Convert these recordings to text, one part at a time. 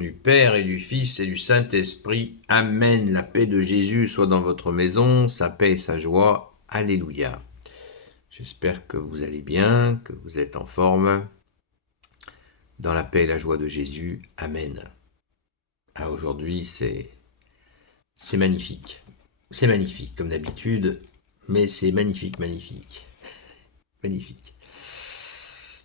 Du Père et du Fils et du Saint-Esprit. Amen. La paix de Jésus soit dans votre maison, sa paix et sa joie. Alléluia. J'espère que vous allez bien, que vous êtes en forme. Dans la paix et la joie de Jésus. Amen. Aujourd'hui, c'est magnifique. C'est magnifique, comme d'habitude, mais c'est magnifique, magnifique. Magnifique.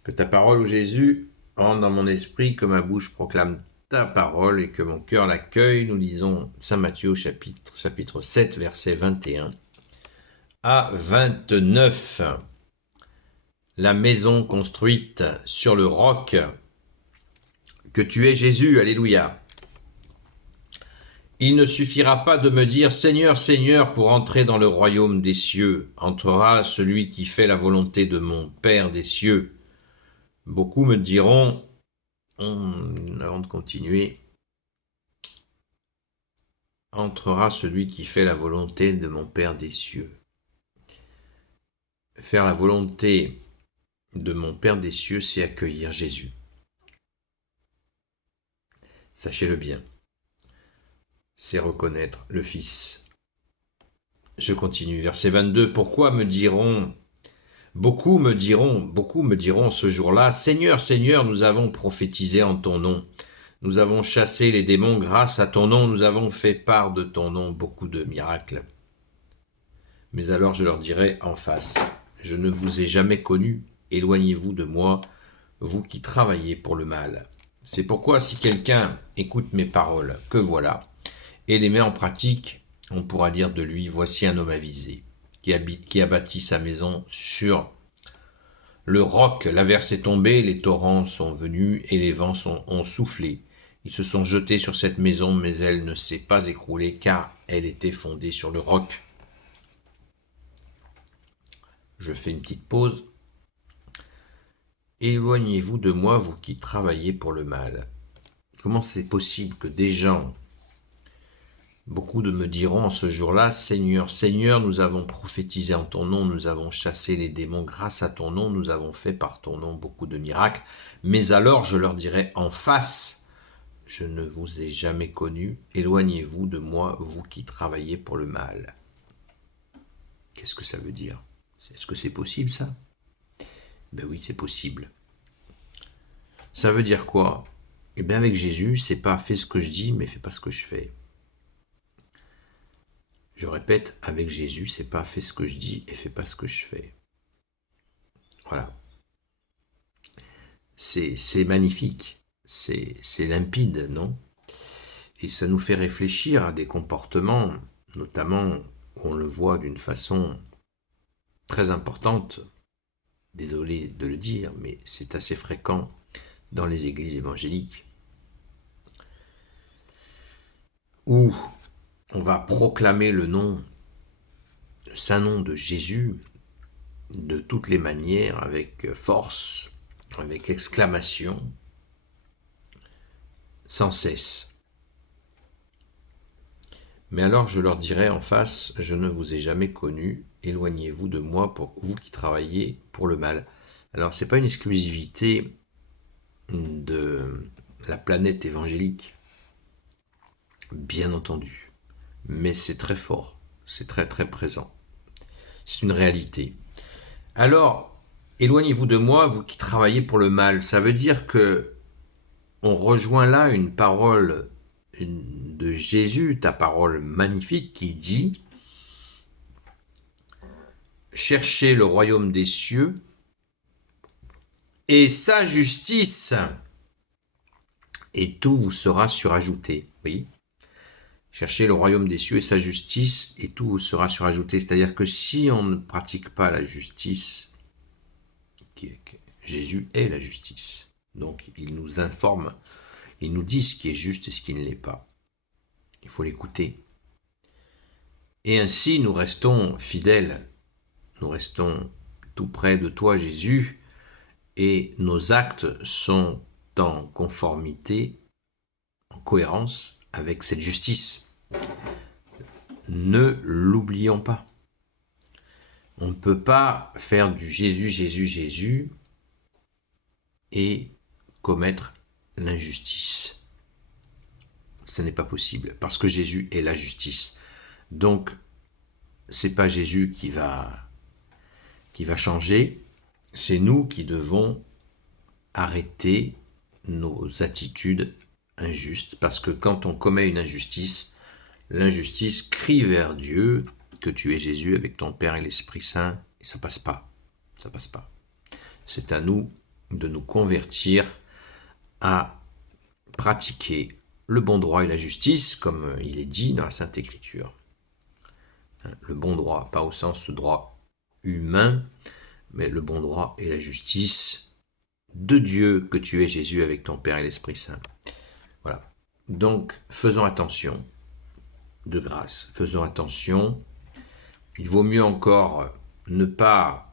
Que ta parole, ô Jésus, entre dans mon esprit, que ma bouche proclame ta parole et que mon cœur l'accueille. Nous lisons Saint Matthieu chapitre 7, versets 21 à 29. La maison construite sur le roc, que tu es Jésus, alléluia. Il ne suffira pas de me dire Seigneur, Seigneur pour entrer dans le royaume des cieux. Entrera celui qui fait la volonté de mon Père des cieux. Beaucoup me diront, avant de continuer, entrera celui qui fait la volonté de mon Père des cieux. Faire la volonté de mon Père des cieux, c'est accueillir Jésus. Sachez-le bien. C'est reconnaître le Fils. Je continue, verset 22. Pourquoi beaucoup me diront ce jour-là, Seigneur, Seigneur, nous avons prophétisé en ton nom. Nous avons chassé les démons grâce à ton nom, nous avons fait part de ton nom beaucoup de miracles. Mais alors je leur dirai en face, je ne vous ai jamais connu, éloignez-vous de moi, vous qui travaillez pour le mal. C'est pourquoi si quelqu'un écoute mes paroles, que voilà, et les met en pratique, on pourra dire de lui, voici un homme avisé, qui a bâti sa maison sur le roc. L'averse est tombée, les torrents sont venus et les vents ont soufflé. Ils se sont jetés sur cette maison, mais elle ne s'est pas écroulée, car elle était fondée sur le roc. Je fais une petite pause. Éloignez-vous de moi, vous qui travaillez pour le mal. Comment c'est possible que des gens, beaucoup de me diront en ce jour-là, Seigneur, Seigneur, nous avons prophétisé en ton nom, nous avons chassé les démons grâce à ton nom, nous avons fait par ton nom beaucoup de miracles. Mais alors je leur dirai en face, je ne vous ai jamais connu, éloignez-vous de moi, vous qui travaillez pour le mal. Qu'est-ce que ça veut dire? Est-ce que c'est possible ça? Ben oui, c'est possible. Ça veut dire quoi? Eh bien avec Jésus, c'est pas fais ce que je dis, mais fais pas ce que je fais. Je répète, avec Jésus, c'est pas fais ce que je dis et fais pas ce que je fais. Voilà. C'est magnifique, c'est limpide, non? Et ça nous fait réfléchir à des comportements, notamment, on le voit d'une façon très importante, désolé de le dire, mais c'est assez fréquent dans les églises évangéliques, où on va proclamer le saint nom de Jésus de toutes les manières, avec force, avec exclamation, sans cesse. Mais alors je leur dirai en face, je ne vous ai jamais connu, éloignez-vous de moi, pour vous qui travaillez pour le mal. Alors c'est pas une exclusivité de la planète évangélique, bien entendu, mais c'est très fort, c'est très très présent, c'est une réalité. Alors, éloignez-vous de moi, vous qui travaillez pour le mal, ça veut dire que on rejoint là une parole de Jésus, ta parole magnifique, qui dit « Cherchez le royaume des cieux et sa justice, et tout vous sera surajouté. » Oui. Cherchez le royaume des cieux et sa justice, et tout vous sera surajouté. C'est-à-dire que si on ne pratique pas la justice, Jésus est la justice. Donc il nous informe, il nous dit ce qui est juste et ce qui ne l'est pas. Il faut l'écouter. Et ainsi nous restons fidèles, nous restons tout près de toi Jésus, et nos actes sont en conformité, en cohérence avec cette justice. Ne l'oublions pas. On ne peut pas faire du Jésus, Jésus, Jésus et commettre l'injustice. ce n'est pas possible, parce que Jésus est la justice. Donc, c'est pas Jésus qui va changer, c'est nous qui devons arrêter nos attitudes injustes, parce que quand on commet une injustice, l'injustice crie vers Dieu que tu es Jésus avec ton Père et l'Esprit Saint, et ça passe pas. Ça passe pas. C'est à nous de nous convertir à pratiquer le bon droit et la justice, comme il est dit dans la Sainte Écriture. Le bon droit, pas au sens droit humain, mais le bon droit et la justice de Dieu que tu es Jésus avec ton Père et l'Esprit Saint. Voilà. Donc, faisons attention, de grâce, faisons attention. Il vaut mieux encore ne pas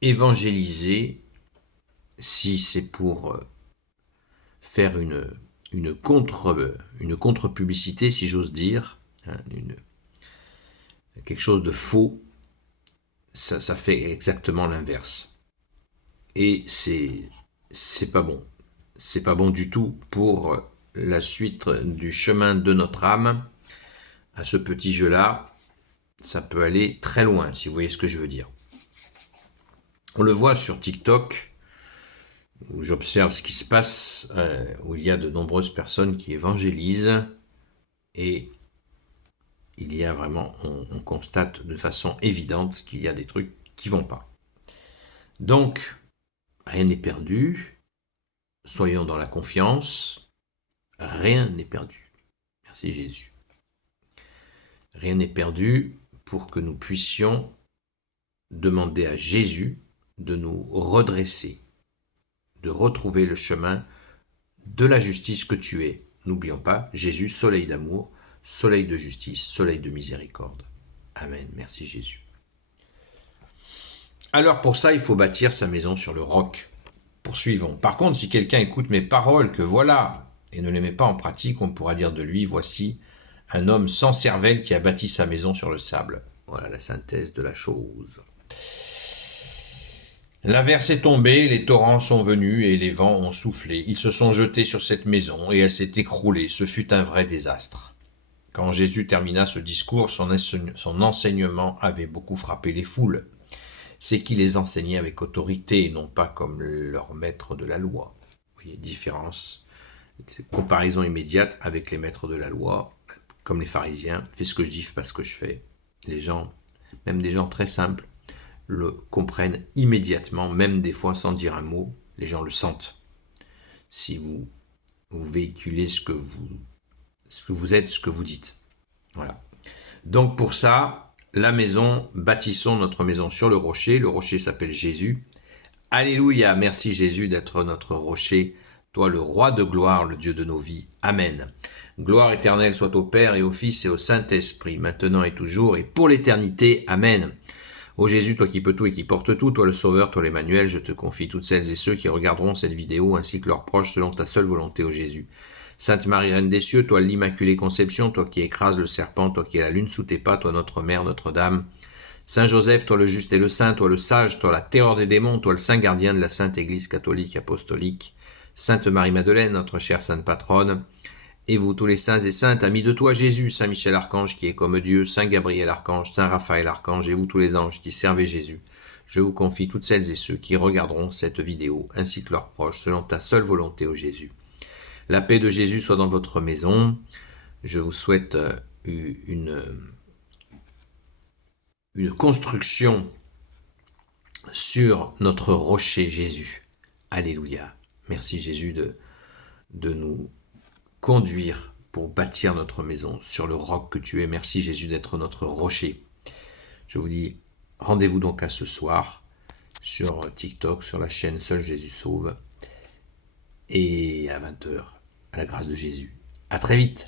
évangéliser si c'est pour faire une contre-publicité, si j'ose dire, quelque chose de faux. Ça fait exactement l'inverse. Et c'est pas bon. C'est pas bon du tout pour la suite du chemin de notre âme. À ce petit jeu-là, ça peut aller très loin, si vous voyez ce que je veux dire. On le voit sur TikTok, où j'observe ce qui se passe, où il y a de nombreuses personnes qui évangélisent, et il y a vraiment, on constate de façon évidente qu'il y a des trucs qui vont pas. Donc, rien n'est perdu, soyons dans la confiance, rien n'est perdu. Merci Jésus. Rien n'est perdu pour que nous puissions demander à Jésus de nous redresser, de retrouver le chemin de la justice que tu es. N'oublions pas, Jésus, soleil d'amour, soleil de justice, soleil de miséricorde. Amen. Merci Jésus. Alors pour ça, il faut bâtir sa maison sur le roc. Poursuivons. Par contre, si quelqu'un écoute mes paroles, que voilà, et ne les met pas en pratique, on pourra dire de lui, voici un homme sans cervelle qui a bâti sa maison sur le sable. Voilà la synthèse de la chose. L'averse est tombée, les torrents sont venus et les vents ont soufflé. Ils se sont jetés sur cette maison et elle s'est écroulée. Ce fut un vrai désastre. Quand Jésus termina ce discours, son enseignement avait beaucoup frappé les foules. C'est qu'il les enseignait avec autorité et non pas comme leur maître de la loi. Vous voyez, différence, comparaison immédiate avec les maîtres de la loi, comme les pharisiens, fais ce que je dis, fais pas ce que je fais. Les gens, même des gens très simples, le comprennent immédiatement, même des fois sans dire un mot, les gens le sentent. Si vous véhiculez ce que vous êtes, ce que vous dites. Voilà. Donc pour ça, la maison, bâtissons notre maison sur le rocher s'appelle Jésus. Alléluia, merci Jésus d'être notre rocher, toi le roi de gloire, le Dieu de nos vies. Amen. Gloire éternelle soit au Père et au Fils et au Saint-Esprit, maintenant et toujours et pour l'éternité. Amen. Ô Jésus, toi qui peux tout et qui portes tout, toi le Sauveur, toi l'Emmanuel, je te confie toutes celles et ceux qui regarderont cette vidéo ainsi que leurs proches selon ta seule volonté, ô Jésus. Sainte Marie, Reine des cieux, toi l'Immaculée Conception, toi qui écrases le serpent, toi qui es la lune sous tes pas, toi notre Mère, Notre-Dame. Saint Joseph, toi le juste et le saint, toi le sage, toi la terreur des démons, toi le saint gardien de la Sainte Église catholique apostolique. Sainte Marie-Madeleine, notre chère Sainte Patronne. Et vous tous les saints et saintes, amis de toi Jésus, Saint Michel Archange qui est comme Dieu, Saint Gabriel Archange, Saint Raphaël Archange et vous tous les anges qui servez Jésus, je vous confie toutes celles et ceux qui regarderont cette vidéo ainsi que leurs proches selon ta seule volonté, ô Jésus. La paix de Jésus soit dans votre maison. Je vous souhaite une construction sur notre rocher Jésus. Alléluia. Merci Jésus de nous conduire pour bâtir notre maison sur le roc que tu es. Merci Jésus d'être notre rocher. Je vous dis, rendez-vous donc à ce soir sur TikTok, sur la chaîne Seul Jésus Sauve, et à 20h, à la grâce de Jésus. À très vite.